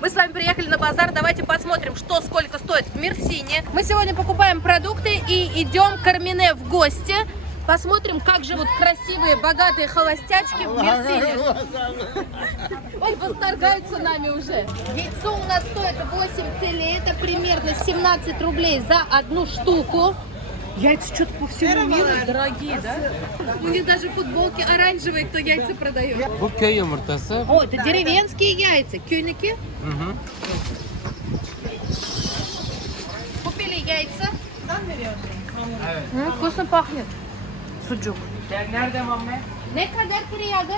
Мы с вами приехали на базар, давайте посмотрим, что сколько стоит в Мерсине. Мы сегодня покупаем продукты и идем к Армине в гости. Посмотрим, как живут красивые, богатые холостячки в Мерсине. Ой, восторгаются нами уже. Яйцо у нас стоит 8 теле, это примерно 17 рублей за одну штуку. Яйца что-то по всему миру дорогие, да? У них даже футболки оранжевые, кто яйца продает. Bu köy yumurtası. О, это деревенские яйца. Кюники. Купили яйца. Вкусно пахнет. Суджук. Nerede mamme? Ne kadar кирияга?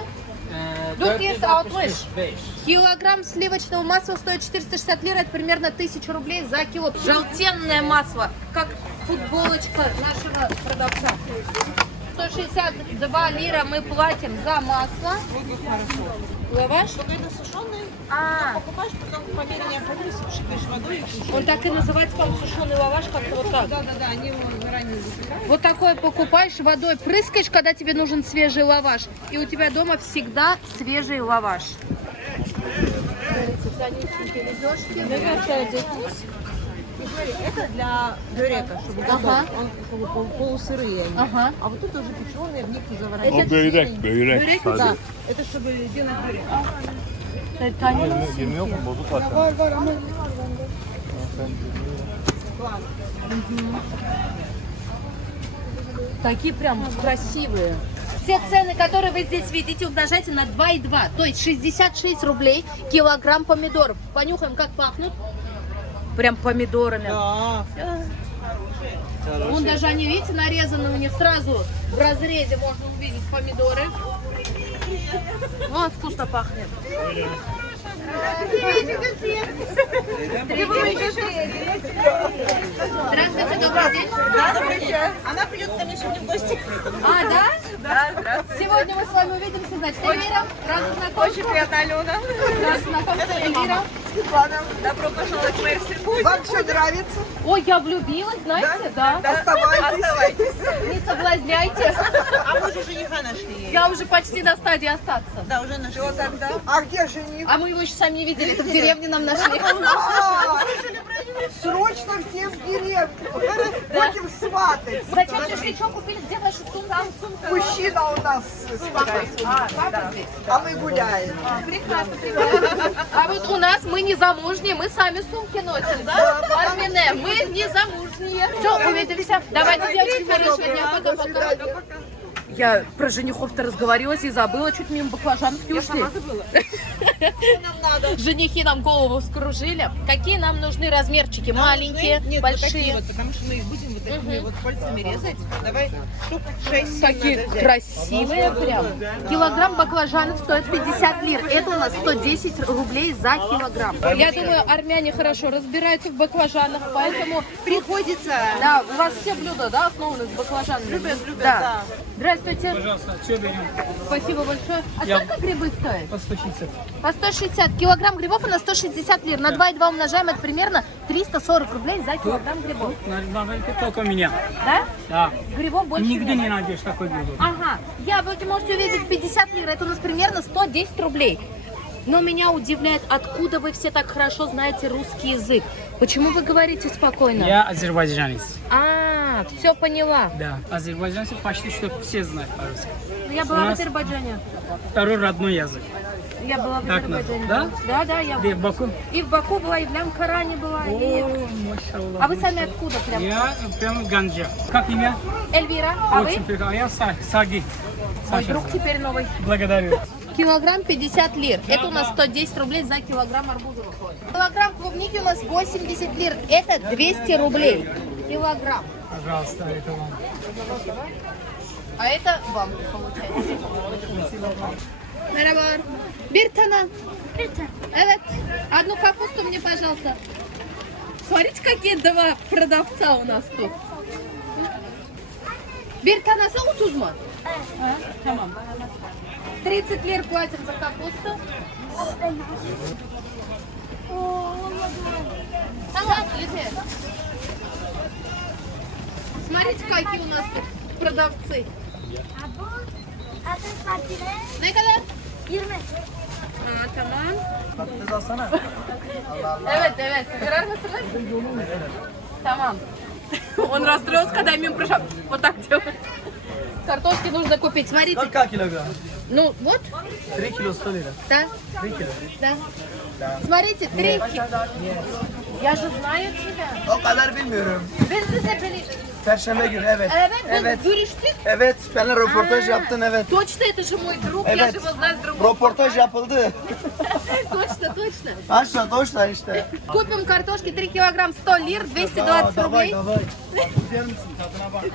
460. Килограмм сливочного масла стоит 460 лир, это примерно 1000 рублей за кило. Желтенное масло, как футболочка нашего продавца. 162 лира мы платим за масло. Лаваш? Только это сушеный, А, покупаешь, потом по мере необходимости пшикаешь водой и кушаешь. он так и называется, по-моему, сушеный лаваш, как-то вот так. Да, они его заранее запекают. Вот такое покупаешь, водой прыскаешь, когда тебе нужен свежий лаваш. И у тебя дома всегда свежий лаваш. Это для бюрека, чтобы Ага. готовить. Он полусырые они. Ага. А вот тут уже печеные, в них уже Это заворачивают. Börek, börek. Да, это чтобы делать бюрек. Yemeği yok mu? Bozuk var. Такие прям красивые. Все цены, которые вы здесь видите, умножайте на 2,2. То есть 66 рублей килограмм помидоров. Понюхаем, как пахнут. Прям помидорами. Да. Вон даже они, видите, нарезаны у них сразу в разрезе. Можно увидеть помидоры. Вон вкусно пахнет. Здравствуйте, добрый день. Здравствуйте. Она придет ко мне сегодня в гости. А, да? Да, здравствуйте. Сегодня мы с вами увидимся, значит, Эльвира. Рада знакомству. Очень приятно, Алена. Рада знакомству, Эльвира. Светлана. Добро пожаловать в Мерси. Вам все нравится? Ой, я влюбилась, знаете, да? Оставайтесь. Не соблазняйте. А мы уже жениха нашли. Я уже почти на стадии остаться. Да, уже нашли. Все тогда. А где жених? А мы его еще сами не видели, это в деревне нам нашли. Срочно всем в деревню. Будем сватать. Зачем пришли, что купили? Где ваша сумка? Мужчина у нас сватает, Папа здесь. а мы гуляем. Прекрасно, прекрасно. А вот у нас мы не замужние, мы сами сумки носим, да? Армине, мы не замужние. Все, увидимся. Давайте, девочки, хорошего дня. Пока-пока. Я про женихов-то разговорилась и забыла, чуть мимо баклажанов не ушли. Нам надо. Женихи нам голову вскружили. Какие нам нужны размерчики? Маленькие, Нет, вот такие большие. вот, потому что мы их будем вот такими вот пальцами резать. Давай штук 6. Такие красивые прям. Килограмм баклажанов стоит 50 лир. Это у нас 110 рублей за килограмм. Я думаю, армяне хорошо разбираются в баклажанах, поэтому... Приходится. Да, у вас все блюда, да, основаны с баклажанами? Любят, Да. Здравствуйте. Пожалуйста, все берем. Спасибо большое. А Я- сколько грибы стоят? По 160. По 160. Килограмм грибов у нас 160 лир. На 2,2 умножаем, это примерно 340 рублей за килограмм грибов. Надо только у меня. Да? Да. Грибов больше Нигде нет. не найдешь такой грибов. Ага, яблоки можете увидеть 50 лир, это у нас примерно 110 рублей. Но меня удивляет, откуда вы все так хорошо знаете русский язык. Почему вы говорите спокойно? Я азербайджанец. А, все поняла. Да. Азербайджанцы почти что все знают по-русски. Я была У в нас- Азербайджане. Второй родной язык. Я была в Так, Азербайджане. да? Да, я Где, в Баку? и в Баку была, и в Лямкаране была. и- О, машаллах. А вы сами откуда прям? Я прям Ганджа. Как имя? Эльвира, а вы? Очень приятно. А я Саги. Мой Саша. друг теперь новый. Благодарю. Килограмм 50 лир. Это у нас 110 рублей за килограмм арбуза выходит. Килограмм клубники у нас 80 лир. Это 200 рублей. Килограмм. Пожалуйста, это вам. А это вам получается. Merhaba. Bir tane. Evet. Одну капусту мне, пожалуйста. Смотрите, какие два продавца у нас тут. Bir tanesi 30 mu? Tamam. 30 лир платим за капусту. Tamam, yeter. Смотрите, какие у нас тут продавцы. Ateş partine Ne kadar? 20. Tamam. Patates alsana. Evet. Выбирать мısınız? Tamam. Он расстроился, когда я мимо прошел. Вот так делает. Картошки нужно купить. Смотрите. Сколько килограмм? Ну, вот. 3 кило 100 лира. Да. 3 кило. Да. Смотрите, 3 Я же знаю тебя. O kadar bilmiyorum. Ben size beni... Perşembe günü evet. Evet, biz görüştük. Evet, benimle röportaj yaptın evet. Точно, это же мой друг. Я Evet. же его знаю с другого. Röportaj yapıldı. Точно. Aşağı doşlar işte. Купим картошки 3 килограмм 100 лир, 220 рублей. Davay.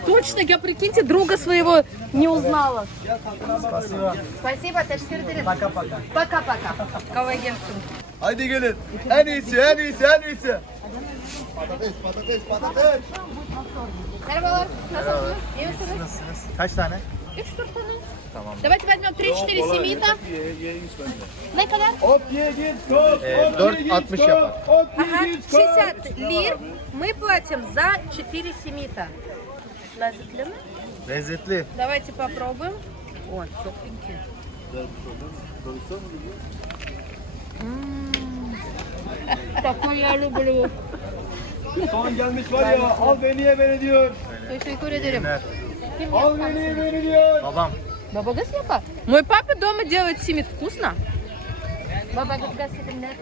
Точно, я, прикиньте, друга своего не узнала. Spasiba. Спасибо, teşekkür ederim. Paka paka. Пока-пока. Kolay gelsin. Haydi gelin. En iyisi. Patates. Merhabalar. Nasılsınız? İyi misiniz? Kaç tane? 3-4 tane. Tamam. Давайте возьмем 3-4 семита. Ne kadar? 4.60 yapar. Ага, 60 лир мы платим за 4 семита. Лазерли mi? Lezzetli. Давайте попробуем. О, тепленький. Такой я люблю. Soğan gelmiş var ya, al beni ye beni diyor. Teşekkür ederim. Al beni ye beni diyor. Babam. Баба Гасепа? Мой папа дома делает семит вкусно. Баба Гасепа, нет.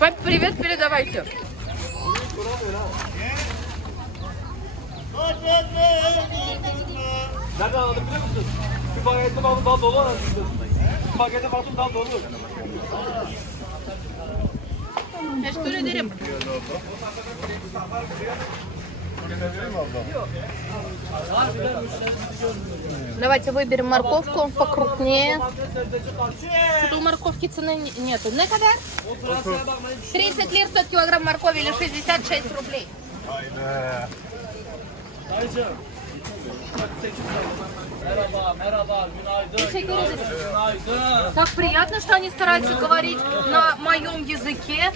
Папе привет передавайте. Nereden aldım biliyor musun? Bir paketim aldım daha dolu anasını. Bir paketim aldım daha dolu. Teşekkür ederim. Давайте выберем морковку покрупнее. Что-то у морковки цены нету. На кадар? 30 лир 100 килограмм моркови или 66 рублей. Merhaba, günaydın. Teşekkür ederim. Günaydın. Так приятно, что они стараются говорить на моем языке.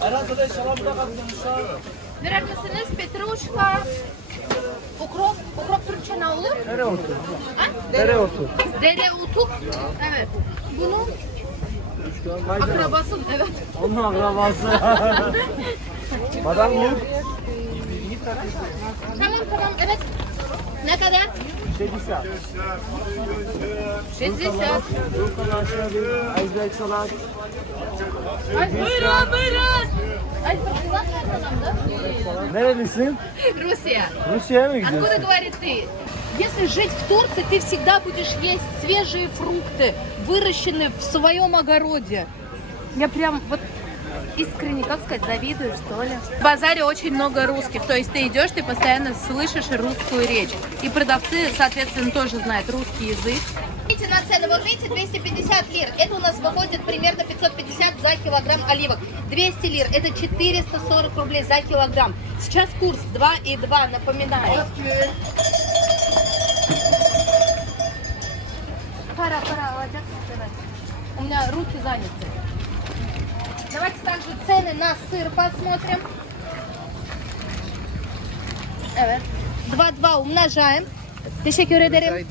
Herhalde şarabına katılmışlar. Verir misiniz? Petruşka, ukrop. Ukrop Türkçe ne olur? Dereotu. Ha? Dereotu. Dereotu. Evet. Bunun akrabası. Evet. Onun akrabası. Badamlık. Tamam. Evet. Ne kadar? 60. 60. Iceberg salat. Ay, buyurun. Ay, партизан nereden? Nerelisin? Rusya. Rusya'ya mı Откуда gidiyorsun? говорит ты? Если жить в Турции, ты всегда будешь есть свежие фрукты, выращенные в своем огороде. Я прям вот искренне, как сказать, завидую, что ли. В базаре очень много русских, то есть ты идешь, ты постоянно слышишь русскую речь. И продавцы, соответственно, тоже знают русский язык. Смотрите на цены, вот видите, 250 лир, это у нас выходит примерно 550 за килограмм оливок. 200 лир, это 440 рублей за килограмм. Сейчас курс 2,2, напоминаю. Пора, у меня руки заняты. Давайте также цены на сыр посмотрим. Evet. 2,2 умножаем. Teşekkür ederim.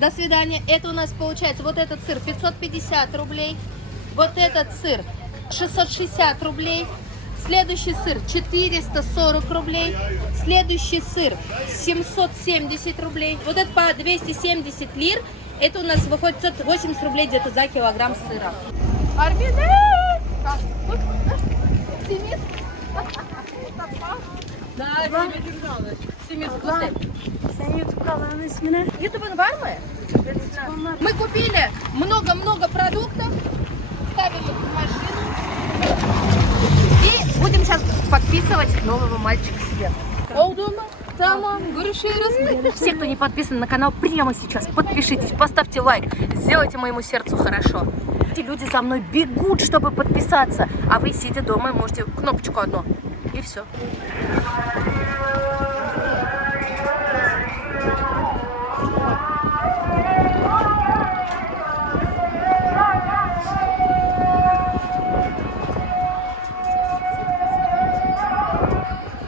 До свидания. Это у нас получается вот этот сыр 550 рублей. Вот этот сыр 660 рублей. Следующий сыр 440 рублей. Следующий сыр 770 рублей. Вот это по 270 лир. Это у нас выходит 180 рублей где-то за килограмм сыра. Армина! Семит? Да, Семит вкусный. Senin YouTube kanalının ismi ne? Ютуб var mı? Мы купили много-много продуктов, ставили в машину и будем сейчас подписывать нового мальчика себе. Oldu mu? Tamam, görüşürüz. Все, кто не подписан на канал, прямо сейчас подпишитесь, поставьте лайк, сделайте моему сердцу хорошо. Эти люди за мной бегут, чтобы подписаться, а вы, сидя дома, можете кнопочку одну, и все.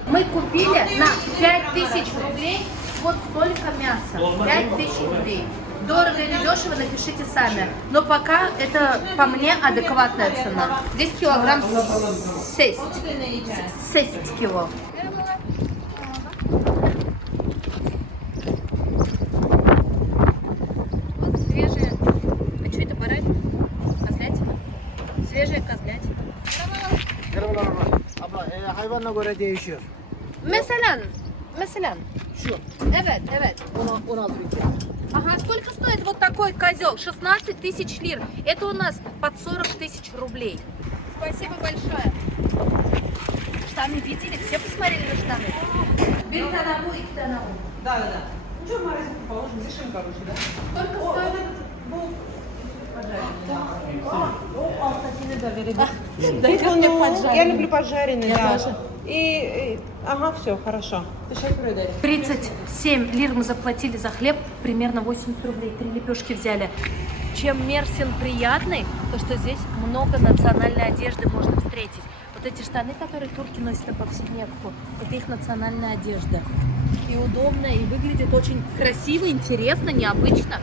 Мы Мы купили на 5000 рублей вот столько мяса. 5000 рублей. Дорого или дешево, напишите сами. Но пока это, по мне, адекватная цена. Здесь килограмм 6. 6 кило. Вот свежая. А что это, баранина? Козлятина? Свежая козлятина. Hayvanına göre değişiyor. Mesela. Şu. Evet. 16 bin TL. Ага, сколько стоит вот такой козел? 16 тысяч лир. Это у нас под 40 тысяч рублей. Спасибо большое. Штаны видели? Все посмотрели на штаны? Бери танаву и танаву. Да. Ну что, в морозилку положим, решим, короче, да? Сколько стоит? Это он мне я люблю поджаренный, да. Ага, все, хорошо. Ты сейчас продай. 37 лир мы заплатили за хлеб, примерно 80 рублей. 3 лепешки взяли. Чем Мерсин приятный, то что здесь много национальной одежды можно встретить. Вот эти штаны, которые турки носят на повседневку, это их национальная одежда. И удобно, и выглядит очень красиво, интересно, необычно.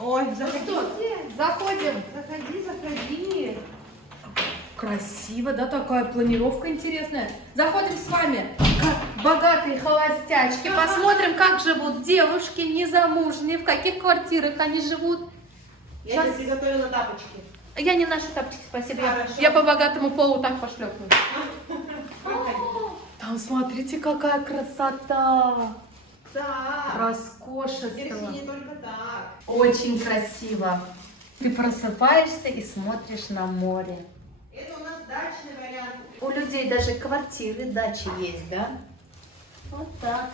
Ой, заходи. Заходим. Заходи. Красиво, да, такая планировка интересная. Заходим с вами к богатой холостячке. Посмотрим, как живут девушки незамужние, в каких квартирах они живут. Я тебе приготовила тапочки. Я не наши тапочки, спасибо. Хорошо. Я по богатому полу так пошлепну. Там смотрите, какая красота. Да. Роскошество. Мерси не только так. Очень красиво. Ты просыпаешься и смотришь на море. Это у нас дачный вариант. У людей даже квартиры, дачи есть, да? Вот так.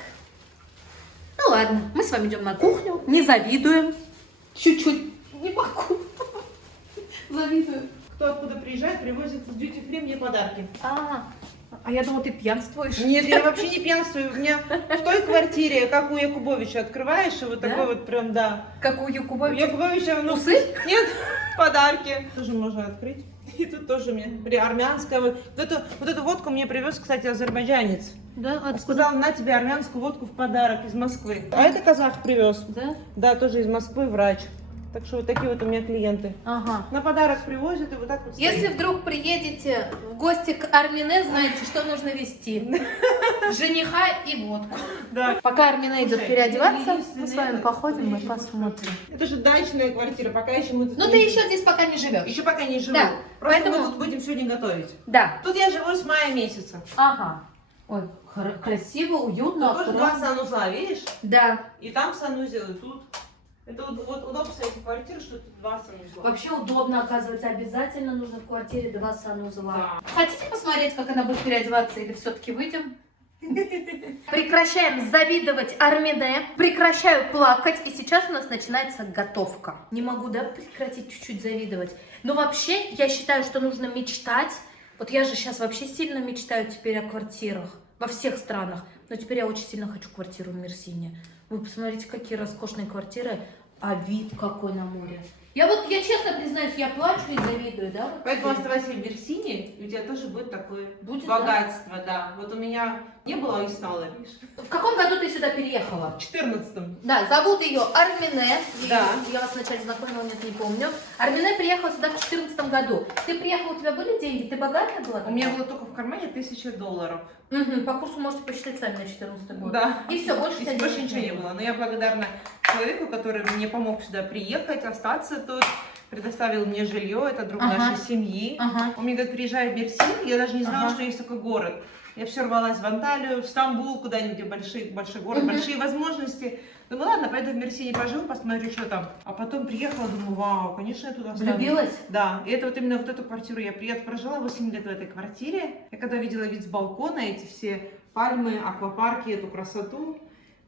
Ну ладно, мы с вами идем на кухню, не завидуем. Чуть-чуть. Не могу. Завидую. Кто откуда приезжает, привозит в дьюти-фри мне подарки. А я думала, ты пьянствуешь. Нет, я вообще не пьянствую. У меня в той квартире, как у Якубовича, открываешь, и вот Да? такой вот прям, да. Как у У Якубовича. Якубовича, ну, Усы? нет, подарки. Тоже можно открыть. И тут тоже мне армянская. Вот эту водку мне привез, кстати, азербайджанец. Да, откуда? Сказал, на тебе армянскую водку в подарок из Москвы. А это казах привез. Да? Да, тоже из Москвы, врач. Так что вот такие вот у меня клиенты. Ага. На подарок привозят и вот так вот стоит. Если вдруг приедете в гости к Армине, знаете, что нужно вести. Жениха и водку. Да. Пока Армина идет Слушай, переодеваться, единственное, мы с вами походим и посмотрим. Это же дачная квартира, пока еще мы тут Ну ты еще здесь пока не живешь. Еще пока не живу. Да, Просто поэтому- мы тут будем сегодня готовить. Да. Тут я живу с мая месяца. Ага. Ой, красиво, уютно, Тут тоже два аккуратно. санузла, видишь? Да. И там санузел, и тут. Это вот удобство этих квартир, что тут два санузла. Вообще удобно, оказывается, обязательно нужно в квартире 2 санузла. Да. Хотите посмотреть, как она будет переодеваться, или все-таки выйдем? Прекращаем завидовать Армине, прекращаю плакать, и сейчас у нас начинается готовка. Не могу, да, прекратить чуть-чуть завидовать. Но вообще, я считаю, что нужно мечтать. Вот я же сейчас вообще сильно мечтаю теперь о квартирах во всех странах. Но теперь я очень сильно хочу квартиру в Мерсине. Вы посмотрите, какие роскошные квартиры, а вид какой на море. Я честно признаюсь, я плачу и завидую, да? вот Поэтому теперь. оставайся в Мерсине, и у тебя тоже будет такое Будет, да? богатство, да. Вот у меня не было и стало, видишь. В каком году ты сюда переехала? В 14-м. Да, зовут ее Армине. Да. Я вас вначале знакомила, нет, не помню. Армине приехала сюда в 2014 году. Ты приехала, у тебя были деньги? Ты богатая была? У меня было только в кармане $1000. Угу, по курсу можете посчитать сами на 14 год. Да. И все, больше у тебя Больше денег ничего не было. Но я благодарна человеку, который мне помог сюда приехать, остаться тут, предоставил мне жилье, это друг Ага. нашей семьи. Ага. Он мне говорит, приезжай в Мерсин, я даже не знала, Ага. что есть такой город. Я все рвалась в Анталию, в Стамбул, куда-нибудь, где большой город, Мгм. большие возможности. Думаю, ладно, пойду в Мерсине поживу, посмотрю, что там. А потом приехала, думаю, вау, конечно, я туда останусь. Влюбилась? Да, и это вот именно вот эту квартиру я прожила 8 лет в этой квартире. Я когда видела вид с балкона, эти все пальмы, аквапарки, эту красоту.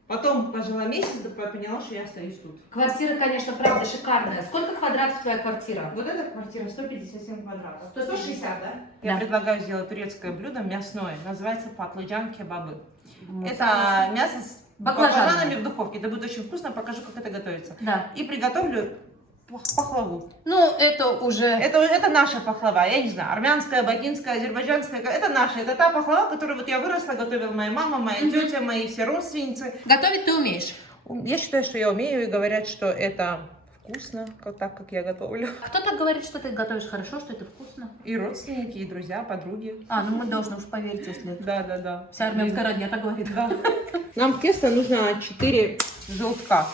Потом пожила месяц, и поняла, что я остаюсь тут. Квартира, конечно, правда шикарная. Сколько квадратов твоя квартира? Вот эта квартира 157 квадратов. 160, да? Да. Я предлагаю сделать турецкое блюдо мясное. Называется патлыджан кебабы. Ну, Это мясо с Баклажанами. баклажанами в духовке. Это будет очень вкусно. Покажу, как это готовится. Да. И приготовлю пахлаву. Ну, это уже... Это наша пахлава, я не знаю, армянская, бакинская, азербайджанская, это наша, это та пахлава, которую вот я выросла, готовила моя мама, моя тетя, мои все родственницы. Готовить ты умеешь. Я считаю, что я умею, и говорят, что это вкусно, так, как я готовлю. Кто так говорит, что ты готовишь хорошо, что это вкусно? И родственники, и друзья, подруги. Ну мы должны уж поверить, если... Да. Вся армянская родня так говорит. Да. Нам в тесто нужно 4 желтка.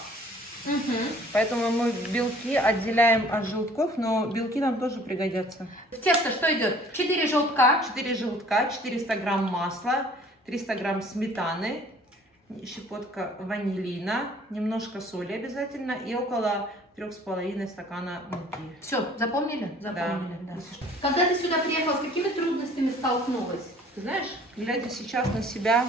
Поэтому мы белки отделяем от желтков, но белки нам тоже пригодятся. В тесто что идет? 4 желтка. 4 желтка, 400 грамм масла, 300 грамм сметаны, щепотка ванилина, немножко соли обязательно и около 3,5 стакана муки. Все, запомнили? Запомнили, да. Когда ты сюда приехала, с какими трудностями столкнулась? Ты знаешь, глядя сейчас на себя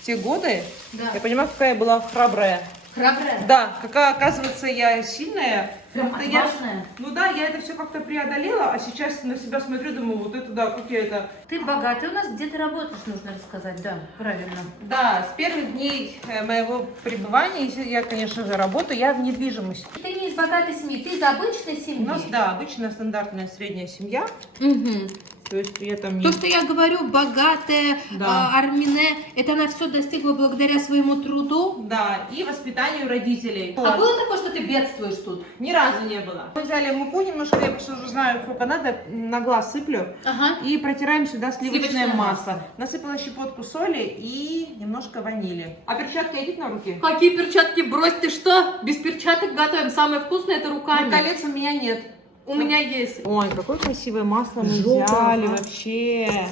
в те годы, Да. я понимаю, какая я была храбрая. Храбрая? Да, какая, оказывается, я сильная. Прям Как-то я- отважная? Ну да, я это все как-то преодолела, а сейчас на себя смотрю, думаю, вот это да, как я это... Ты богатый у нас, где ты работаешь, нужно рассказать, да, правильно. Да, с первых дней моего пребывания, если я, конечно же, работаю, я в недвижимости. Ты не из богатой семьи, ты из обычной У семьи. нас, да, обычная стандартная средняя семья, Мгм. то есть я там не... То, что я говорю, богатая, Да. Армине, это она все достигла благодаря своему труду. Да, и воспитанию родителей. А было такое, что ты бедствуешь тут? Ни разу не было. Мы взяли муку немножко, я просто уже знаю, сколько надо, на глаз сыплю. Ага. И протираем сюда сливочное Сливочное масло. Насыпала щепотку соли и немножко ванили. А перчатка идет на руки? Какие перчатки? Брось, ты что? Без перчаток готовим. Самое вкусное это Ну, руками. колец у меня нет. У меня есть. Ой, какое красивое масло мы Желтое, взяли ага. вообще.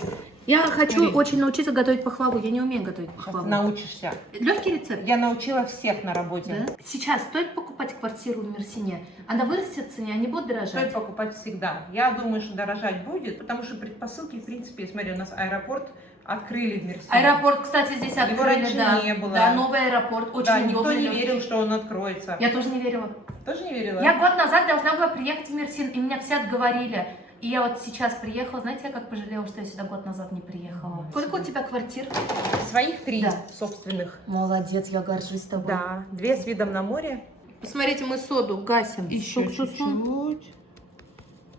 Я хочу Смотри. очень научиться готовить пахлаву. Я не умею готовить Сейчас пахлаву. ты научишься. Легкий рецепт? Я научила всех на работе. Да? Сейчас стоит покупать квартиру в Мерсине? Она вырастет в цене, они будут Стоит дорожать? покупать всегда. Я думаю, что дорожать будет, потому что предпосылки, в принципе, смотри, у нас аэропорт открыли в Мерсине. Аэропорт, кстати, здесь Его открыли, раньше да. не было. Да, новый аэропорт, очень Да, никто удобный. не верил, что он откроется. Я тоже не верила. Тоже не верила? Я год назад должна была приехать в Мерсин, и меня все отговорили. И я вот сейчас приехала, знаете, я как пожалела, что я сюда год назад не приехала. Сколько у тебя квартир? Своих 3 Да. собственных. Молодец, я горжусь тобой. Да, 2 с видом на море. Посмотрите, мы соду гасим. Еще чуть-чуть.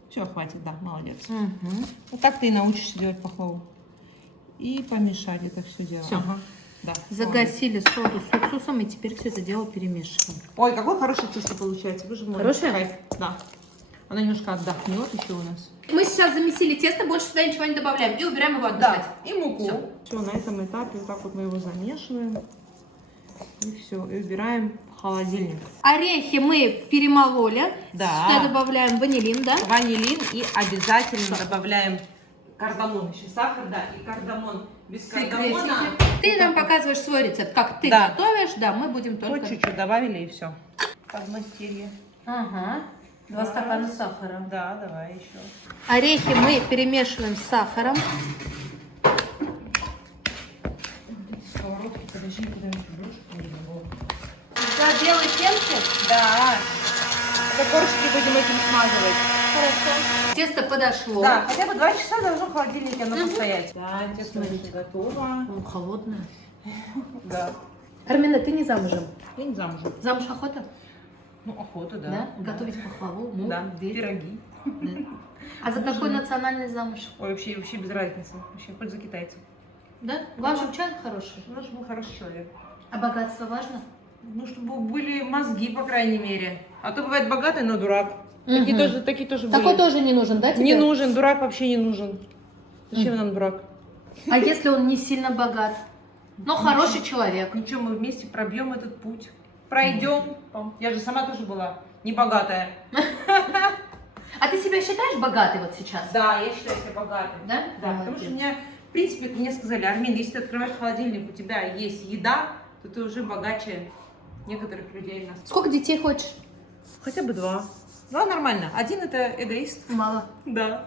Все, хватит, да, молодец. Вот так ты и научишься делать пахлаву. И помешать это все дело. Всё. Ага. Да. Загасили соду с уксусом, и теперь все это дело перемешиваем. Ой, какое хорошее тесто получается. Вы же можете. Хорошее? Кайф. Да. Оно немножко отдохнет еще у нас. Мы сейчас замесили тесто, больше сюда ничего не добавляем, и убираем его отдыхать. Да. И муку. Всё. Все, на этом этапе вот так вот мы его замешиваем. И все. И убираем в холодильник. Орехи мы перемололи. Да. Сюда добавляем ванилин, да? Ванилин и обязательно добавляем кардамон. Еще сахар, да, и кардамон. Без кардамона. Ты нам показываешь свой рецепт, как ты Да. готовишь, да, мы будем только... Вот чуть-чуть добавили и все. Подмастерье. Ага. 2 стакана сахара. Да, давай еще. Орехи мы перемешиваем с сахаром. Сковородки, подожди, куда-нибудь брошку. За белой пенки? Да. Это корочки будем этим смазывать. Хорошо. Тесто подошло. Да, хотя бы 2 часа должно в холодильнике оно постоять. Да, тесто уже готово. О, холодное. Да. Армина, ты не замужем? Я не замужем. Замуж охота? Ну, охота, да. Да? Готовить пахлаву, мук, Да, дверь. пироги. Да. А за какой национальный замуж? Ой, вообще без разницы. Вообще, хоть за китайцев. Да? Важен человек хороший. Ну, чтобы был хороший человек. А богатство важно? Ну, чтобы были мозги, по крайней мере. А то бывает богатый, но дурак. Мгм. Такие тоже Такой были. тоже не нужен, да, тебе? Не нужен, дурак вообще не нужен. Зачем нам дурак? А если он не сильно богат? Но хороший человек. Ничего, мы вместе пробьем этот путь. Пройдем. Я же сама тоже была не богатая. А ты себя считаешь богатой вот сейчас? Да, я считаю себя богатой. Да? Да, потому что у меня, в принципе, мне сказали: Армин, если ты открываешь холодильник, у тебя есть еда, то ты уже богаче некоторых людей. Сколько детей хочешь? Хотя бы 2. 2 нормально. 1 это эгоист. Мало. Да.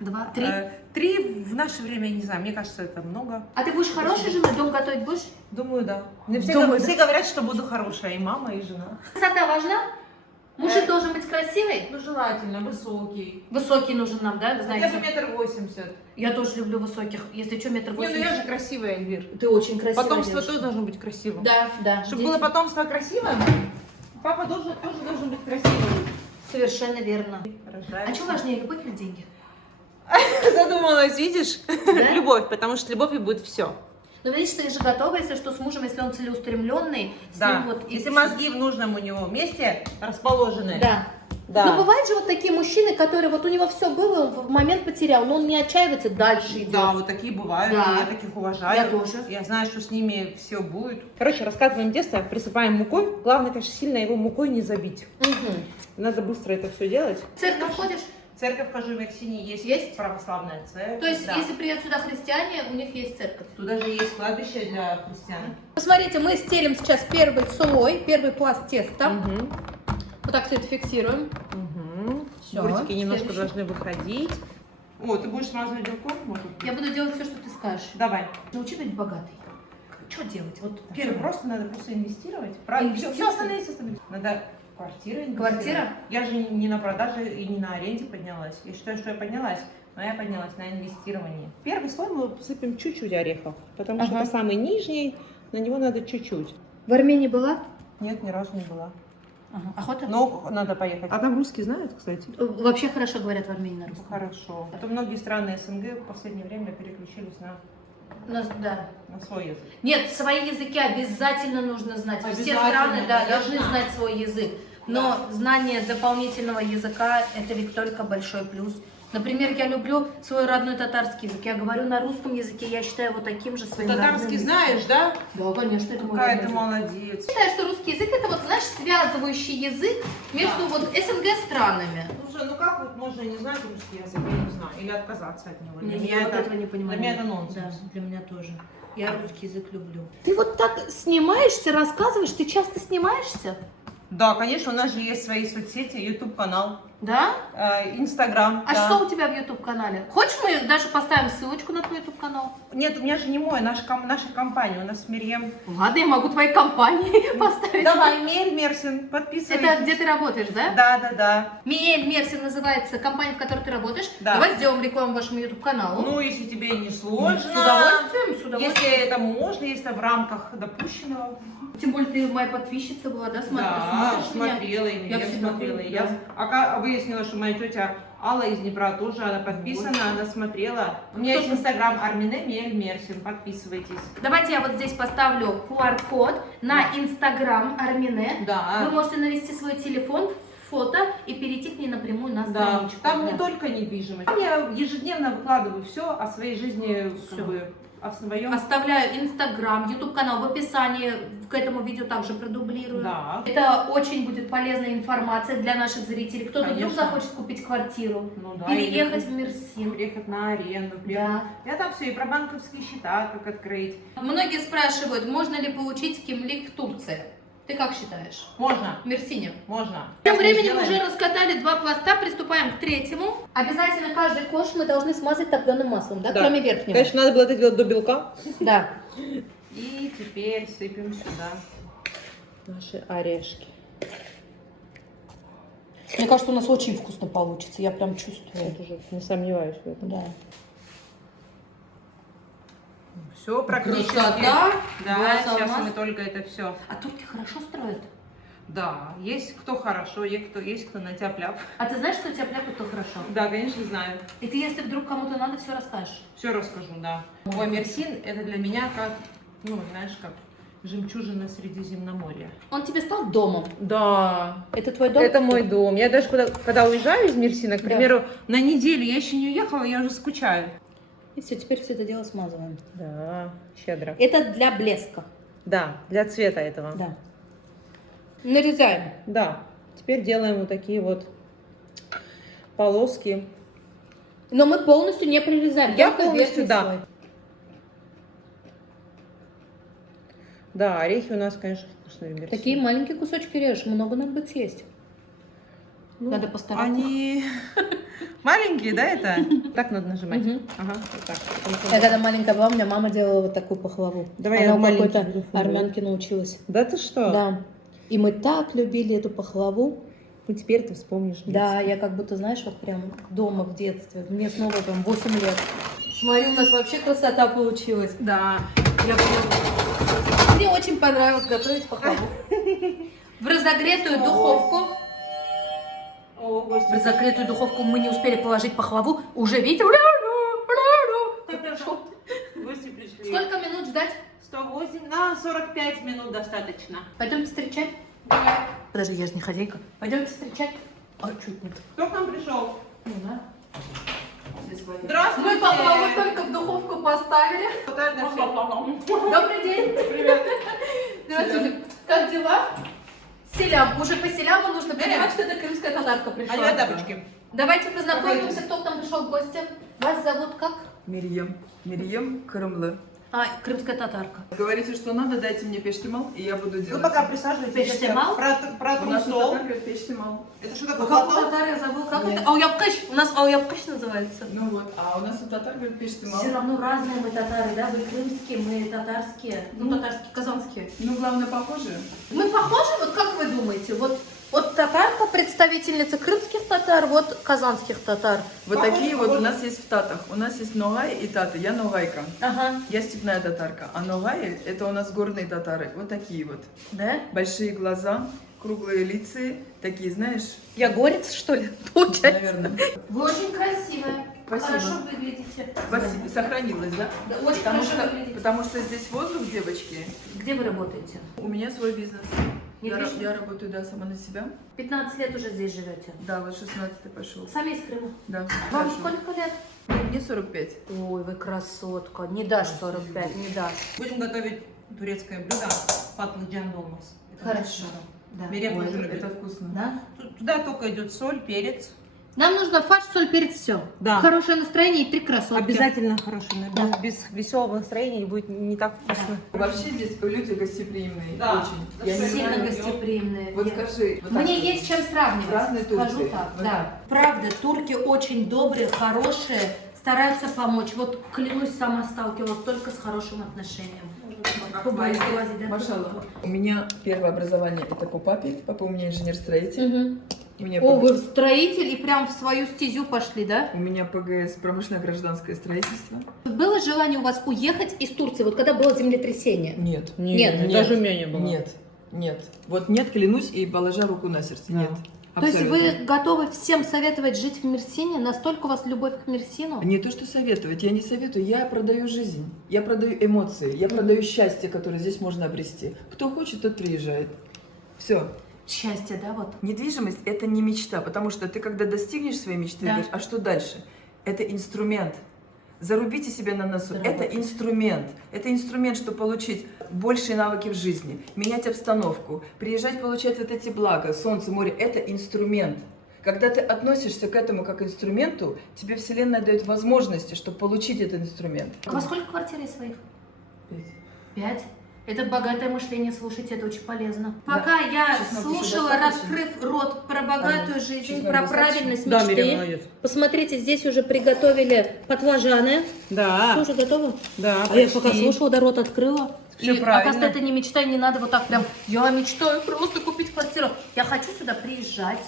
2, 3. 3 в наше время, я не знаю, мне кажется, это много. А ты будешь хорошей женой? Дом готовить будешь? Думаю, да. Мне все, Думаю, все говорят, что буду хорошая, и мама, и жена. Красота важна? Мужик должен быть красивый? Ну, желательно, высокий. Высокий нужен нам, да? Хотя Знаете? бы 1,80 м. Я тоже люблю высоких. Если что, 1,80 Не, ну я же красивая, Эльвир. Ты очень красивая Потомство девушка. тоже должно быть красивым. Да, да. Чтобы дети. было потомство красивым, папа тоже должен быть красивым. Совершенно верно. Рожаемся. А что важнее, любовь или деньги? Задумалась, видишь? Да? Любовь, потому что любовью будет все. Ну, видишь, ты же готова, если что, с мужем, если он целеустремленный, с Да. ним вот... Если мозги в нужном у него месте расположены. Да. Да. Но бывают же вот такие мужчины, которые вот у него все было, он в момент потерял, но он не отчаивается, дальше идет. Да, вот такие бывают, Да. я таких уважаю. Я тоже. Я знаю, что с ними все будет. Короче, рассказываем детство, присыпаем мукой. Главное, конечно, сильно его мукой не забить. Мгм. Надо быстро это все делать. В церковь ходишь? В церковь хожу, в Мерсине есть православная церковь. То есть, да. если приедут сюда христиане, у них есть церковь. Туда же есть кладбище для христиан. Посмотрите, мы стелим сейчас первый слой, первый пласт теста. Угу. Вот так все это фиксируем. Угу. Всё, Бортики немножко следующий. должны выходить. О, ты будешь смазывать белком? Может? Я буду делать все, что ты скажешь. Давай. Научи быть богатой. Что делать? Вот Первое, просто инвестировать. Правильно. Все Инвестиции. остальные составы. Надо квартиру инвестировать. Квартира? Я же не на продаже и не на аренде поднялась. Я считаю, что я поднялась, но я поднялась на инвестирование. Первый слой мы посыпем чуть-чуть орехов, потому что Ага. это самый нижний, на него надо чуть-чуть. В Армении была? Нет, ни разу не была. Ага. Охота? Но надо поехать. А там русские знают, кстати? Вообще хорошо говорят в Армении на русском. Хорошо. А то многие страны СНГ в последнее время переключились Да. на свой язык. Нет, свои языки обязательно нужно знать. Все Обязательно, страны, да, конечно. должны знать свой язык. Но знание дополнительного языка – это ведь только большой плюс. Например, я люблю свой родной татарский язык. Я говорю на русском языке, я считаю его таким же своим родным Татарский языком. знаешь, да? Да, конечно, это мой Какая родной ты язык. молодец. Я считаю, что русский язык – это вот, знаешь, связывающий язык между вот СНГ странами. Слушай, ну как вот можно не знать русский язык, я не знаю, или отказаться от него? Для Не, меня я вот это- этого не понимаю. Для меня это нонсенс. Да, для меня тоже. Я русский язык люблю. Ты вот так снимаешься, рассказываешь, ты часто снимаешься? Да, конечно, у нас же есть свои соцсети, YouTube-канал, Да? Инстаграм. А да. что у тебя в YouTube-канале? Хочешь, мы даже поставим ссылочку на твой YouTube-канал? Нет, у меня же не мой, наша компания, у нас с Мирьем. Ладно, я могу твоей компании поставить. Давай, Мель Мерсин, подписывайтесь. Это где ты работаешь, да? Да. Миэль Мерсин называется компания, в которой ты работаешь. Да. Давай сделаем рекламу вашему YouTube-каналу. Ну, если тебе не сложно. С удовольствием, с удовольствием. Если это можно, если это в рамках допущенного. Тем более ты моя подписчица была, да? Да, Смотришь меня? смотрела, и Я я всегда смотрела. помню, И я выяснила, что моя тетя Алла из Днепра тоже, она подписана, она смотрела. У меня есть Инстаграм Армине Мель Мерсин, подписывайтесь. Давайте я вот здесь поставлю QR-код на Инстаграм Армине. Да. Вы можете навести свой телефон, фото и перейти к ней напрямую на Да, страничку. там Да. не только недвижимость. Там я ежедневно выкладываю все о своей жизни, Всё. как бы, о своем. Оставляю Инстаграм, Ютуб канал в описании, к этому видео также продублирую. Да. Это очень будет полезная информация для наших зрителей. Кто-то вдруг Конечно. захочет купить квартиру, Ну да, переехать или в Мерсин. приехать на аренду. Да. Я там все, и про банковские счета, как открыть. Многие спрашивают, можно ли получить кимлик в Турции. Ты как считаешь? Можно, В Мерсине. можно. Тем Сейчас мы временем сделаем. уже раскатали 2 пласта, приступаем к третьему. Обязательно каждый кош мы должны смазать топленым маслом, да? Да. Кроме верхнего. Конечно, надо было это делать до белка. Да. И теперь сыпем сюда наши орешки. Мне кажется, у нас очень вкусно получится, я прям чувствую. Я тоже не сомневаюсь в этом. Да. Все практически. Красота. Да, Глаз сейчас алмаз. мы только это все. А турки хорошо строят. Да, есть кто хорошо, есть кто на тяп-ляп. А ты знаешь, что тяп-ляп это хорошо? Да, конечно, знаю. И ты, если вдруг кому-то надо, все расскажешь. Все расскажу, да. Ой, Мерсин это для меня как, ну, знаешь, как жемчужина Средиземноморья. Он тебе стал домом. Да. Это твой дом? Это мой дом. Я даже когда уезжаю из Мерсина, к Да. примеру, на неделю, я еще не уехала, я уже скучаю. И все, теперь все это дело смазываем. Да, щедро. Это для блеска. Да, для цвета этого. Да. Нарезаем. Да. Теперь делаем вот такие вот полоски. Но мы полностью не прирезаем. Я только полностью, верхний да. слой. Да, орехи у нас, конечно, вкусные. в Мерсине. Такие маленькие кусочки режешь, много надо будет съесть. Ну, Надо постараться. Они маленькие, да, это? Так надо нажимать. Мгм. Ага, вот так. Я когда маленькая была, у меня мама делала вот такую пахлаву. Давай Она я у маленький какой-то буду. армянки научилась. Да ты что? Да. И мы так любили эту пахлаву. Ну теперь ты вспомнишь. Да, я как будто, знаешь, вот прям дома в детстве. Мне снова там 8 лет. Смотри, у нас вообще красота получилась. Да. Мне очень понравилось готовить пахлаву. В разогретую духовку. О, О, гости. В закрытую духовку мы не успели положить пахлаву. Уже видите? Гости пришли. Сколько минут ждать? 108, на 45 минут достаточно. Пойдемте встречать? Давай. Подожди, я же не хозяйка. Пойдемте встречать? А, чуть нет. Кто к нам пришел? Не знаю. Здравствуйте. Мы пахлаву только в духовку поставили. Добрый день. Привет. Здравствуйте. Как дела? Селям. Уже по селяму нужно понимать, что это крымская татарка пришла. А я тапочки. Давайте познакомимся, кто к нам пришел в гости. Вас зовут как? Мирьям. Мирьям Крымлы. А, крымская татарка. Говорите, что надо, дайте мне пештемал, и я буду Вы делать. пока присаживайтесь. Пештемал? У нас тут стол. татар говорит пештемал. Это что А такое? как у Платон? татар я забыл, как Нет. это? Ауяпкыш. У нас ауяпкыш называется. Ну вот, а у нас тут татар говорит пештемал. Все равно разные мы татары, да? Вы крымские, мы татарские. Ну, татарские, казанские. Ну, главное, похоже. Мы похожи, вот как вы думаете? Вот татарка, представительница крымских татар, вот казанских татар. Вот Похоже, такие вот похоже. у нас есть в Татах. У нас есть Ногай и Таты. Я Ногайка. Ага. Я степная татарка. А Ногаи это у нас горные татары. Вот такие вот. Да? Большие глаза, круглые лица. Такие, знаешь, Я горец, что ли? Получается. наверное. Вы очень красивая. Спасибо. Хорошо выглядите. Спасибо. Сохранилось, да? Да, очень хорошо выглядите. Потому что здесь воздух, девочки. Где вы работаете? У меня свой бизнес. Недвижимость? Я работаю, да, сама на себя. 15 лет уже здесь живете. Да, вот 16-й пошел. Сами из Крыма. Да. Вам Хорошо. сколько лет? Мне 45. Ой, вы красотка. Не дашь 45, не дашь. Будем готовить турецкое блюдо патlıcan долмас. Это Хорошо. наше. Да. Мирям Ой, тоже это любит. вкусно. Да? Туда только идет соль, перец. Нам нужно фарш, соль, перец, все. Да. Хорошее настроение и 3 красотки. Обязательно хороший. Без веселого настроения будет не так вкусно. Вообще здесь люди гостеприимные. Да. Очень. Я не Сильно знаю, гостеприимные. Вот скажи. вот так Мне вот. есть чем сравнивать. Разные Скажу Турции. так, Вот да. Правда, турки очень добрые, хорошие, стараются помочь. Вот клянусь, сама сталкивалась только с хорошим отношением. Побоюсь глазить, да? Машаллах. У меня первое образование это по папе. Папа у меня инженер-строитель. Мгм. У меня О, ПГ вы строитель и прям в свою стезю пошли, да? У меня ПГС, промышленное гражданское строительство. Было желание у вас уехать из Турции, вот когда было землетрясение? Нет. Нет, даже у меня не было. Нет. Нет. Вот нет, клянусь и положа руку на сердце. Да. Нет. То есть вы Абсолютно. готовы всем советовать жить в Мерсине? Настолько у вас любовь к Мерсину? Не то, что советовать, я не советую, я продаю жизнь, я продаю эмоции, я продаю счастье, которое здесь можно обрести. Кто хочет, тот приезжает. Все. Счастье, да, вот? Недвижимость – это не мечта, потому что ты, когда достигнешь своей мечты, Да. говоришь, а что дальше? Это инструмент. Зарубите себе на носу. Это инструмент. Это инструмент, чтобы получить большие навыки в жизни, менять обстановку, приезжать, получать вот эти блага, солнце, море. Это инструмент. Когда ты относишься к этому как к инструменту, тебе Вселенная дает возможности, чтобы получить этот инструмент. У вас сколько квартир есть своих? 5. 5. Это богатое мышление, слушайте, это очень полезно. Да. Пока я Чеснок слушала, еще достаточно? раскрыв рот про богатую жизнь, Чеснок про достаточно? правильность Да, мечты. Мирям, молодец. Посмотрите, здесь уже приготовили патлажаны. Да, Что, уже готово? да, А я пока слушала, да рот открыла. Всё И, правильно. оказывается, это не мечта, не надо вот так прям, я мечтаю просто купить квартиру. Я хочу сюда приезжать.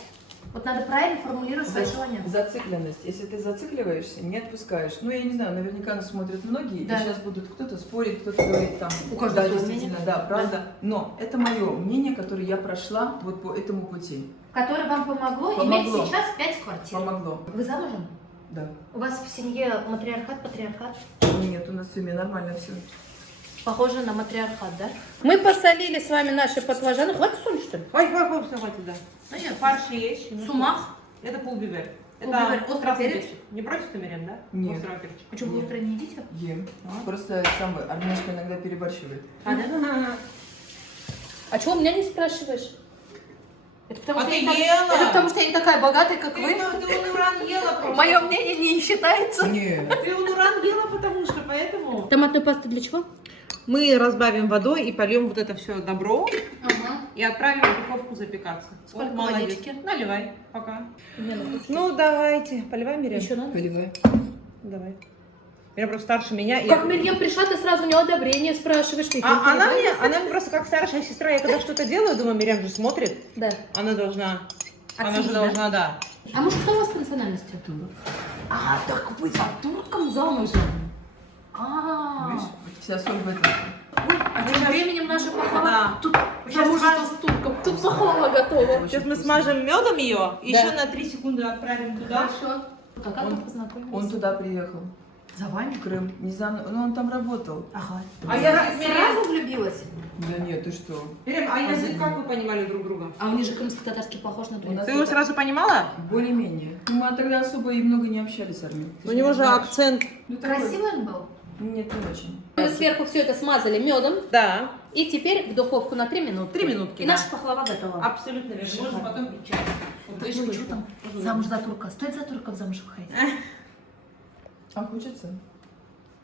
Вот надо правильно формулировать свои желания. Зацикленность. Если ты зацикливаешься, не отпускаешь. Ну, я не знаю, наверняка нас смотрят многие, Да. и сейчас будут кто-то спорить, кто-то говорит там. У каждого да, свое действительно, мнение. да, правда. Но это мое мнение, которое я прошла вот по этому пути. Которое вам помогло, Помогло. иметь сейчас 5 квартир. Помогло. Вы замужем? Да. У вас в семье матриархат, патриархат? Нет, у нас в семье нормально все. Похоже на матриархат, да? Мы посолили с вами наши патлажаны. Хватит соли, что ли? Хватит, хватит, да. Понятно. Фарш есть. Сумах? Это пулбивер. Пулбивер. Это Острый красный перец? Не против ты, Мирям, да? Нет. Острого перчика. Почему вы Нет. быстро не едите? Ем. А? Просто самое, армяшка иногда переборщивает. А, да? А чего у меня не спрашиваешь? Это потому, А что ты я не ела? это потому что я не такая богатая, как вы. Ты унуран ела просто. Мое мнение не считается. Нет. Ты унуран ела, потому что поэтому... Томатную пасту для чего? Мы разбавим водой и польем вот это все добро Ага. и отправим в духовку запекаться. Сколько Вот, молодец. водички? Наливай, пока. Мне надо. Ну, давайте. Поливай, Мирям. Еще надо? Поливай. Давай. Мирям просто старше меня. и Как я- Мирьям пришла, ты сразу у нее одобрение спрашиваешь. А она мне просто как старшая сестра. Я когда что-то делаю, думаю, Мирям же смотрит. Да. Она должна... Она же Оценить, да? должна, да. А муж кто у вас по национальности? А, так вы за турком замужем. А, Видишь? Вся соль в этом. вы А тем временем наша пахлава, Да. тут замужество с турком, тут пахлава готова. Сейчас мы смажем медом ее, еще на 3 секунды отправим туда. Хорошо. Как вы познакомились? Он туда приехал, За вами? в Крым. Не знаю, но он там работал. Ага. А я Сразу влюбилась? Да нет, ты что? Мирям, а язык как вы понимали друг друга? А у них же крымско-татарский похож на У турецкий. нас Ты его сразу понимала? более-менее. Ну, мы тогда особо и много не общались, Армин. Ты У же него не же знаешь. акцент. Ну, такой. Красивый он был? Нет, не очень. Мы сверху все это смазали медом. Да, И теперь в духовку на 3 минутки. 3 минутки, И да. наша пахлава готова. абсолютно верно. Можно потом пить чай. Вот, Так, ну и что там? Замуж за турка. Стоит за турков замуж выходить? А хочется?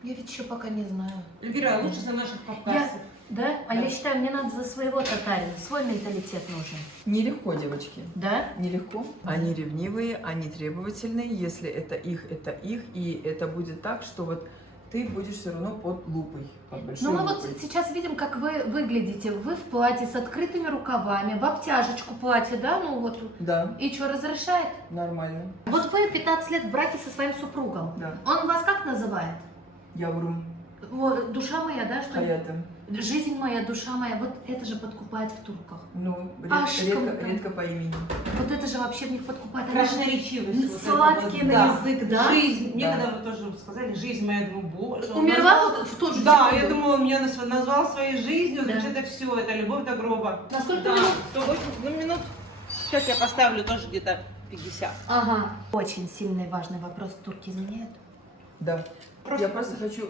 Я ведь еще пока не знаю. Эльвира, лучше за наших кавказцев. Да? А я считаю, мне надо за своего татарина. Свой менталитет нужен. Нелегко, девочки. Да? Нелегко. Они ревнивые, они требовательные. Если это их, и это будет так, что вот ты будешь все равно под лупой. Под большой Ну мы вот лупой. сейчас видим, как вы выглядите. Вы в платье с открытыми рукавами, в обтяжечку платье, да? Ну вот. Да, И что, разрешает? нормально. Вот вы 15 лет в браке со своим супругом. Да. Он вас как называет? Яврум, Вот, душа моя, да? Что ли? Хаятым. Жизнь моя, душа моя. Вот это же подкупает в турках. Ну, Ашком редко, там. редко по имени. Вот это же вообще в них подкупает. Они же Красноречивость. вот сладкие это вот, на да. язык, да? Жизнь. Мне Да. когда вы тоже сказали, жизнь моя, думаю, боже. он Умерла назвал- вот в тот же Да, секунду. я думала, он меня назвал своей жизнью, Да. значит, это все, это любовь до гроба. На сколько Да, минут? 180, ну, минут. Сейчас я поставлю тоже где-то 50. Ага. Очень сильный важный вопрос. Турки изменяют? Да. Просто- Я просто хочу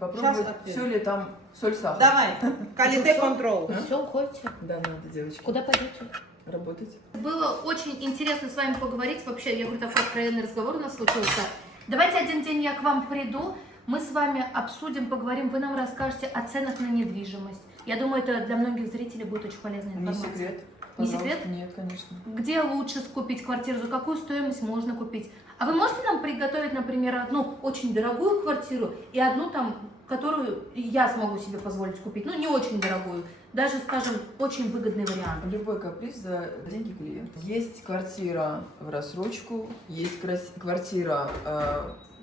попробовать, Сейчас ответ. все ли там соль, сахар. Давай, калите контрол. Все, уходите. Да, надо, девочки. Куда пойдете? Работать. Было очень интересно с вами поговорить. Вообще, я говорю, такой откровенный разговор у нас случился. Давайте один день я к вам приду, мы с вами обсудим, поговорим, вы нам расскажете о ценах на недвижимость. Я думаю, это для многих зрителей будет очень полезная Не информация. секрет. Не Пожалуйста. секрет? Нет, конечно. Где лучше скупить квартиру, за какую стоимость можно купить? А вы можете нам приготовить, например, одну очень дорогую квартиру и одну там, которую я смогу себе позволить купить, ну не очень дорогую, даже, скажем, очень выгодный вариант. Любой каприз за деньги клиента. Есть квартира в рассрочку, есть квартира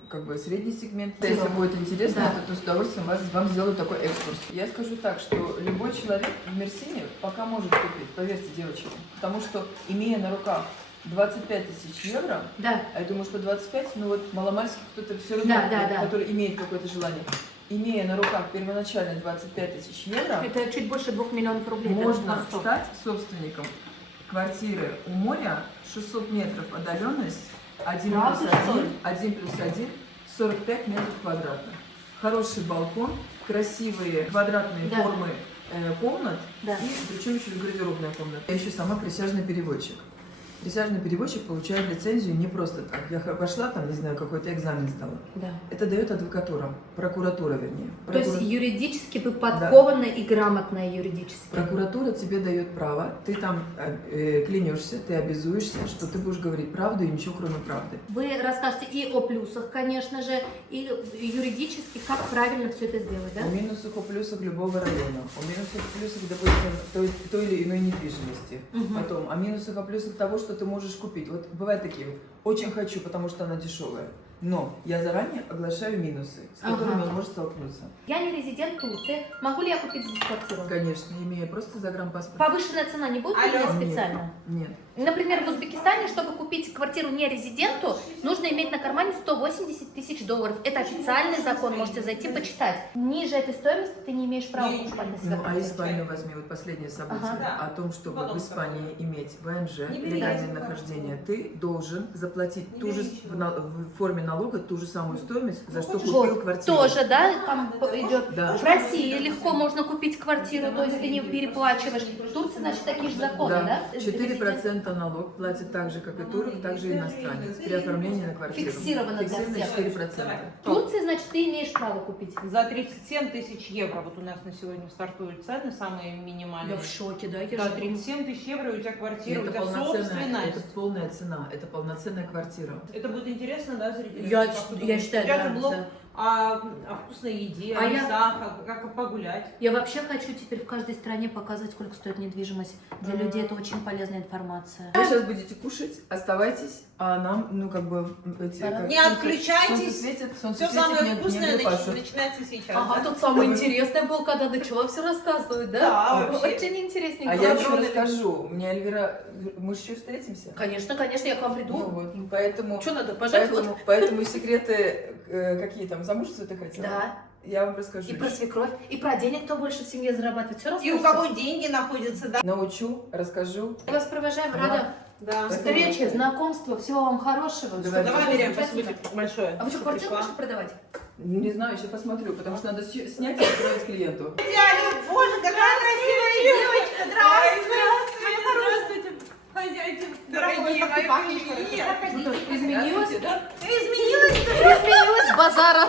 как бы средний сегмент. Если будет интересно, Да. то с удовольствием вам сделаю такой экскурс. Я скажу так, что любой человек в Мерсине пока может купить, поверьте, девочки. Потому что, имея на руках 25 тысяч евро, Да. а я думаю, что 25, ну вот маломальски кто-то все равно, Да. который имеет какое-то желание, имея на руках первоначально 25 тысяч евро, Это чуть больше 2 миллионов рублей. это можно на 100. стать собственником квартиры у моря, 600 метров отдаленность, 1 Правда, плюс что 1, ли? 1 плюс 1, 45 метров квадратных. Хороший балкон, красивые квадратные Да. формы комнат, Да. и причем еще и гардеробная комната. Я еще сама присяжный переводчик. Присяжный переводчик получает лицензию не просто так. Я пошла там, не знаю, какой-то экзамен сдала. Да. Это дает адвокатура, прокуратура вернее. То есть Прокура- юридически вы подкованная и грамотная юридически. Прокуратура тебе дает право, ты там клянешься, ты обязуешься, что ты будешь говорить правду и ничего кроме правды. Вы расскажете и о плюсах, конечно же, и юридически, как правильно все это сделать, да? О минусах, о плюсах любого района, о минусах, о плюсах, допустим, той или иной недвижимости. Мгм. Потом о минусах, о плюсах того, что ты можешь купить. Вот бывают такие, очень хочу, потому что она дешевая. Но я заранее оглашаю минусы, с которыми Ага. он может столкнуться. Я не резидент Турции. Могу ли я купить здесь квартиру? Конечно, имея просто загранпаспорт. Повышенная цена не будет у меня Алло. специально? Нет. Например, в Узбекистане, чтобы купить квартиру не резиденту, нужно иметь на кармане 180 тысяч долларов. Это официальный закон, можете зайти почитать. Ниже этой стоимости ты не имеешь права покупать на себя. Ну, а Испанию возьми, вот последнее событие Ага. о том, чтобы в Испании иметь ВНЖ, Не бери, легальное я нахождение, ты должен заплатить Не ту же, бери ничего. в форме налога ту же самую стоимость, за что купил Вот, квартиру. тоже, да, там идет. Да. В России легко можно купить квартиру, то есть ты не переплачиваешь. В Турции, значит, такие же законы, да? Да. 4% налог платит так же, как и турок, так же и иностранец при оформлении на квартиру. Фиксировано для Фиксировано всех. 4%. В Турции, значит, ты имеешь право купить. За 37 тысяч евро, вот у нас на сегодня стартуют цены, самые Я минимальные. в шоке, да? Я Да, же 37 тысяч евро, и у тебя И квартира, у это тебя полноценная, собственность. это полная цена, это полноценная квартира. Это будет интересно, да, зрители? Я Как вы считаю, думаете? У тебя да, же блок да. о вкусной еде, А о я- местах, как погулять. Я вообще хочу теперь в каждой стране показывать, сколько стоит недвижимость. Для людей это очень полезная информация. Вы сейчас будете кушать, оставайтесь, а нам, ну, как бы... эти, как, Не отключайтесь. Солнце светит, Все самое не вкусное огрипашет. начинается сейчас. Ага, да? тут самое интересное было, когда начала все рассказывать, да? Да, вообще. Очень интересненько. А я еще Подробно. расскажу. Мне Эльвира... Мы же еще встретимся? Конечно, конечно, я к вам приду. Ну вот, поэтому... Что надо, пожать вот? Поэтому секреты, какие там, замужество ты хотела? Да. Я вам расскажу. И про свекровь, и про денег, кто больше в семье зарабатывает. Все И у кого деньги находятся, да? Научу, расскажу. Мы вас провожаем, рада Да. встрече, знакомству, всего вам хорошего. Давай, Давай, Всего Мирям, замечательного. спасибо большое. А вы что, что квартиру пришла. можете продавать? Не знаю, еще посмотрю, потому что надо снять и отправить клиенту. Дядя, боже, какая красивая девочка! Здравствуйте! Хозяйки, Дорогие мои, Изменилась? да? Изменилась? Изменилась с базара.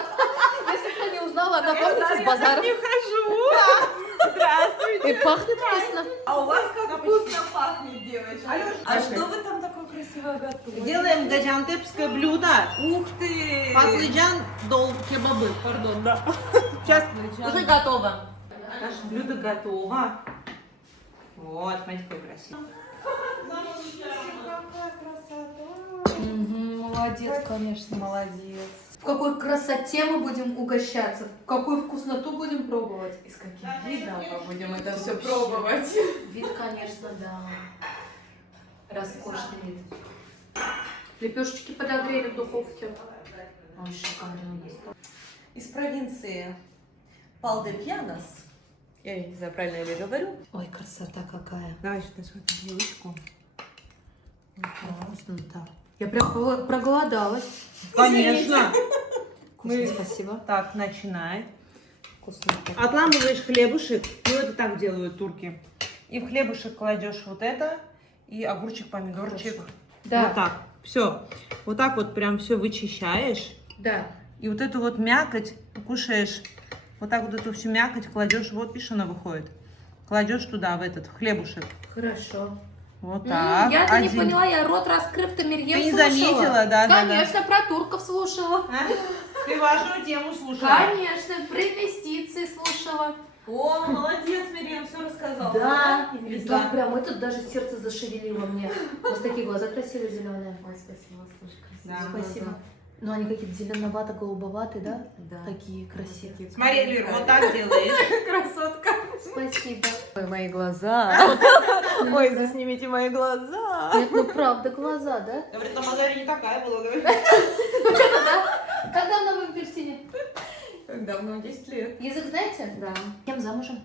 Если кто не узнала, она помнится с базара. хожу. Здравствуйте. И пахнет вкусно. А у вас как вкусно пахнет, девочка. Алёш, А что вы там такое красивое готовите? Делаем газиантепское блюдо. Ух ты! Пазлыджан дол кебабы, пардон, да. Сейчас уже готово. Наше блюдо готово. Вот, смотрите, какое красивое. Молодец, конечно, молодец. В какой красоте мы будем угощаться, какую вкусноту будем пробовать. И с каким видом мы будем это все Вообще. пробовать? Вид, конечно, да. Роскошный вид. Лепешечки подогрели в духовке. Ой, шикарно. Из провинции Палде-Пьянос. Я не знаю, правильно я ли говорю. Ой, красота какая. Давай сюда свою тарелочку. Вкусно-то. Я прям проголодалась. Конечно. Вкусно, спасибо. Так, начинай. Вкусно. Отламываешь хлебушек, ну это так делают турки. И в хлебушек кладешь вот это, и огурчик, помидорчик. Да. Вот так. Все. Вот так вот прям все вычищаешь. Да. И вот эту вот мякоть кушаешь. Вот так вот эту всю мякоть кладешь. Вот, видишь, она выходит. Кладешь туда, в этот, в хлебушек. Хорошо. Вот так. Я-то не Один. поняла, я рот раскрыв-то Мирьем Ты не слушала. заметила, да, да, Конечно, про турков слушала. А? Ты важную тему слушала. Конечно, про инвестиции слушала. О, молодец, Мирьям, все рассказала. Да, и Везла. так прям это даже сердце зашевелило мне. У вас такие глаза красивые зеленые. Ой, спасибо, вас тоже Да. красиво. Спасибо. Ну они какие-то зеленовато-голубоватые, да? Да. Такие красивые. Смотри, Лир, вот так делаешь. Красотка. Спасибо. Ой, мои глаза. Ой, заснимите мои глаза. Нет, ну правда, глаза, да? Говорит, на Мазаре не такая была. Говорит. Когда в Новом Апельсине? Как давно, 10 лет. Язык знаете? Да. Кем замужем?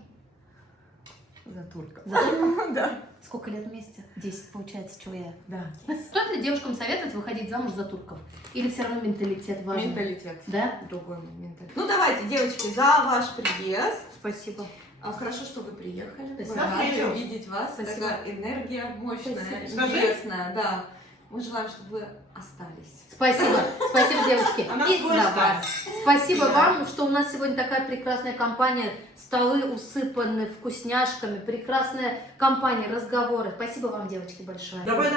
За турка. За турком? Да. Сколько лет вместе? 10, получается, чего я. Да. Стоит ли девушкам советовать выходить замуж за турков? Или все равно менталитет важен? Менталитет. Да? Другой менталитет. Ну давайте, девочки, за ваш приезд. Спасибо. Хорошо, что вы приехали. Спасибо. Мы рады Спасибо. видеть вас. Спасибо. Такая энергия мощная, Спасибо. интересная. Да. Мы желаем, чтобы вы остались. Спасибо. Спасибо, девушки. Она И сколько? за вас. Спасибо Да. вам, что у нас сегодня такая прекрасная компания. Столы усыпаны вкусняшками. Прекрасная компания, разговоры. Спасибо вам, девочки, большое. Давай.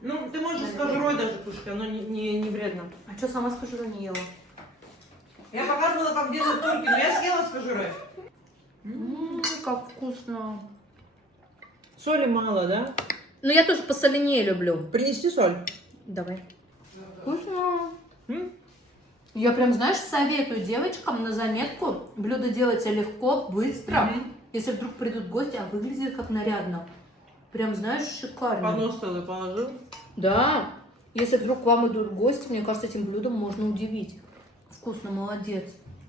Ну, ты можешь с кожурой даже кушать, оно не вредно. А что, сама скажу, что не ела? Я показывала, как делают турки, но я съела с кожурой. Как вкусно. Соли мало, да? Ну, я тоже посоленее люблю. Принести соль. Давай. Вкусно. М? Я прям, знаешь, советую девочкам на заметку. Блюдо делается легко, быстро. Мгм. Если вдруг придут гости, а выглядит как нарядно. Прям, знаешь, шикарно. Поднос целый положил. Да. Если вдруг к вам идут гости, мне кажется, этим блюдом можно удивить. Вкусно, молодец.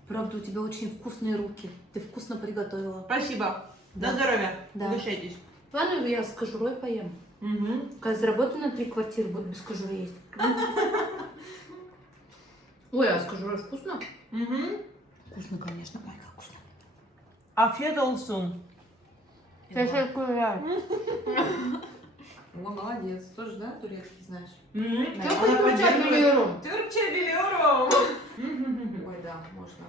Правда, у тебя очень вкусные руки. Ты вкусно приготовила. Спасибо. Да. На здоровье. Да. Угощайтесь. Ладно, я с кожурой поем. Угу. Когда заработаю на 3 квартиры, буду без кожуры есть. Ой, а с кожурой вкусно? Угу. Вкусно, конечно. Ой, как вкусно. Afiyet olsun. О, молодец. Тоже, да, турецкий знаешь? Мгм. Çok Она Türkçe поддерживает. biliyorum. Türkçe biliyorum. Мгм. Ой, да, можно.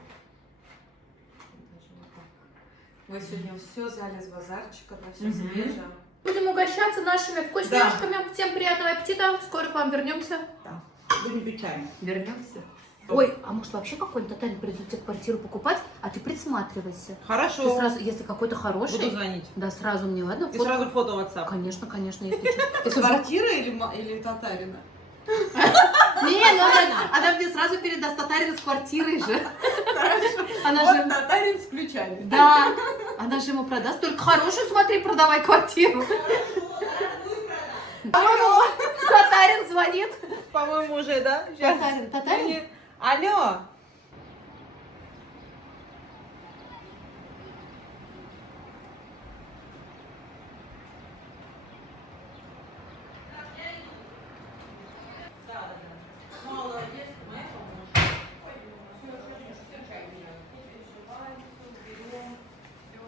Даже вот так. Вы сегодня все взяли с базарчика, да, все Мгм. свежее. Будем угощаться нашими вкусняшками. Всем приятного аппетита. Скоро к вам вернемся. Будем пить чай. Вернемся. Ой, а может вообще какой-нибудь татарин придет тебе квартиру покупать, а ты присматривайся. Ты Хорошо. сразу, если какой-то хороший, Буду звонить. да, сразу мне, ладно? И фото. сразу фото в WhatsApp. Конечно, конечно, если что. Если Квартира или татарина? Не, ну она мне сразу передаст татарина с квартирой же. Она Вот же, татарин с ключами. да, она же ему продаст. Только хорошую смотри, продавай квартиру. Татарин звонит. По-моему, уже, да? Сейчас. Татарин? Алло.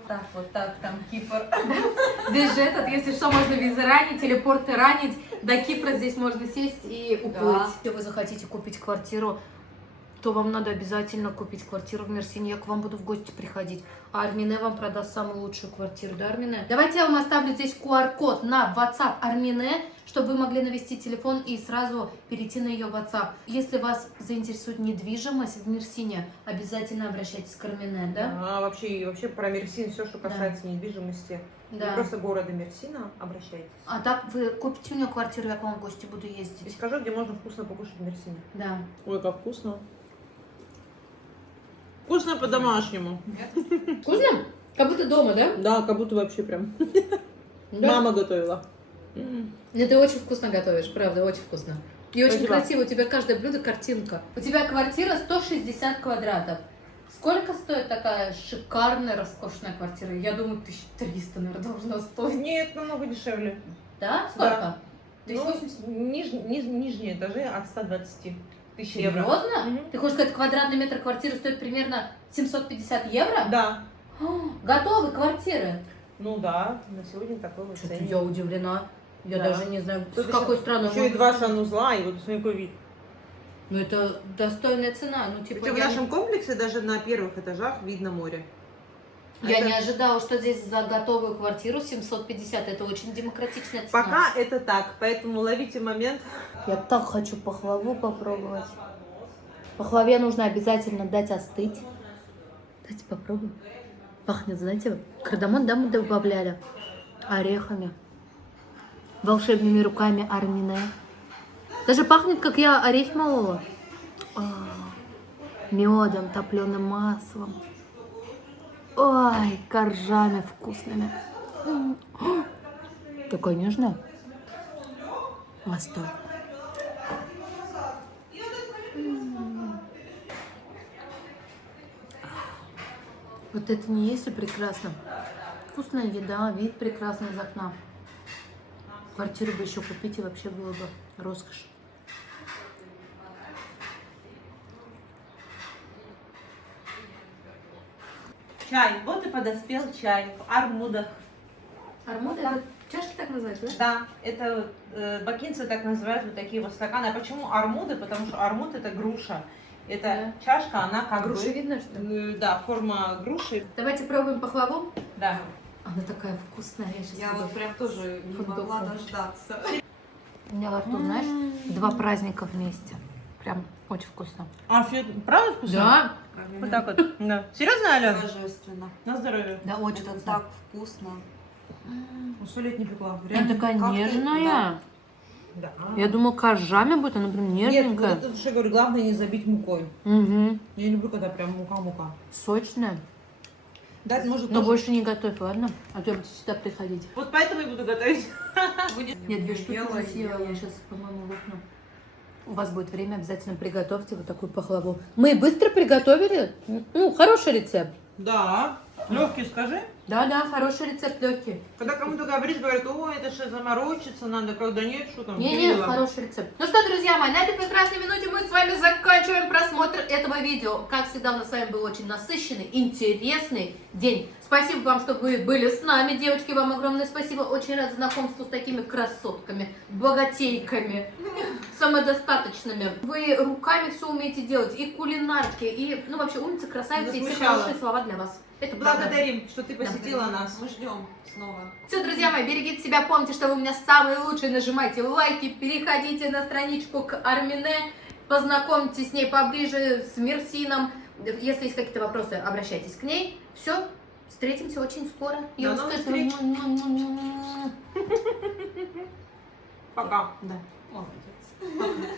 Так, вот так, там Кипр. Здесь же этот, если что, можно визы ранить, телепорты ранить. До Кипра здесь можно сесть и уплыть. Если вы захотите купить квартиру, то вам надо обязательно купить квартиру в Мерсине. Я к вам буду в гости приходить. А Армине вам продаст самую лучшую квартиру, да, Армине? Давайте я вам оставлю здесь QR-код на WhatsApp Армине, чтобы вы могли навести телефон и сразу перейти на ее WhatsApp. Если вас заинтересует недвижимость в Мерсине, обязательно обращайтесь к Армине, да? А, вообще про Мерсин, все, что касается недвижимости. Да. Не просто города Мерсина, обращайтесь. А так вы купите у нее квартиру, я к вам в гости буду И ездить. скажу, где можно вкусно покушать в Мерсине. Да. Ой, как вкусно. Вкусно по-домашнему. Вкусно? Как будто дома, да? Да, как будто вообще прям. Да. Мама готовила. Нет, ты очень вкусно готовишь, правда, очень вкусно. И очень Спасибо. красиво, у тебя каждое блюдо картинка. У тебя квартира 160 квадратов. Сколько стоит такая шикарная, роскошная квартира? Я думаю, 1300, наверное, должна стоить. Нет, намного дешевле. Да? Сколько? Да. 280? Ну, нижние этажи от 120 тысяч евро. Серьезно? Мгм. Ты хочешь сказать, квадратный метр квартиры стоит примерно 750 евро? Да. Готовы квартиры? Ну да, на сегодня такой вот Что-то ценник. я удивлена. Я Да. даже не знаю, Тут с какой страны. еще и два санузла, и вот смотри, какой вид. Ну это достойная цена. Ну типа Причем в я, нашем комплексе даже на первых этажах видно море. я это- не ожидала, что здесь за готовую квартиру 750. Это очень демократичная цена. Пока это так, поэтому ловите момент. Я так хочу пахлаву попробовать. Пахлаве нужно обязательно дать остыть. Давайте попробуем. Пахнет, знаете, кардамон, да, мы добавляли? Орехами. Волшебными руками Армине. Даже пахнет, как я орехи молола. Медом, топленым маслом. Ой, коржами вкусными. Такое нежное. Восторг. Вот это не есть ли прекрасно? Вкусная еда, вид прекрасный из окна. Квартиру бы еще купить, и вообще было бы роскошь. Чай. Вот и подоспел чай в армудах. Армуд, это чашки так называются, да? Да, это бакинцы так называют вот такие вот стаканы. А почему армуды? Потому что армуд это груша. Это чашка, она как Груши бы... видно, что ли? Да, форма груши. Давайте пробуем пахлаву. Да. Она такая вкусная. Я сейчас Я вот прям тоже не Фундук. могла дождаться. У меня во рту, знаешь, два праздника вместе. Прям очень вкусно. А, правда вкусно? Да? Вот так вот. Да. Серьезно, Алена? Божественно. На здоровье. Да, очень Это вкусно. так вкусно. 100 лет не пекла. Она такая Как ты- нежная. Да. Я думала, коржами будет, она прям Нет, нежненькая. вот это что я говорю, главное не забить мукой. Угу. Я не люблю, когда прям мука-мука. Сочная. Да, может Но тоже. больше не готовь, ладно? А то я буду сюда приходить. Вот поэтому и буду готовить. Нет, две штуки Ела, красивые. ела. Я сейчас, по-моему, лопну. У вас будет время, обязательно приготовьте вот такую пахлаву. Мы быстро приготовили. Ну, хороший рецепт. Да. Легкий скажи. Да, хороший рецепт, легкий. Когда кому-то говоришь, говорят, ой, это что, заморочиться надо, когда нет, что там. Не, дело. хороший рецепт. Ну что, друзья мои, на этой прекрасной минуте мы с вами заканчиваем просмотр этого видео. Как всегда, у нас с вами был очень насыщенный, интересный день. Спасибо вам, что вы были с нами, девочки, вам огромное спасибо. Очень рад знакомству с такими красотками, богатейками, самодостаточными. Вы руками все умеете делать, и кулинарки, и, ну, вообще, умница, красавица, и все Засмущала. хорошие слова для вас. Это правда. Благодарим, что ты посетила нас. Мы ждем снова. Все, друзья мои, берегите себя, помните, что вы у меня самые лучшие, нажимайте лайки, переходите на страничку к Армине, познакомьтесь с ней поближе, с Мерсином. Если есть какие-то вопросы, обращайтесь к ней. Все, встретимся очень скоро. Я До вам новых скажу. встреч. Пока. Да. Молодец.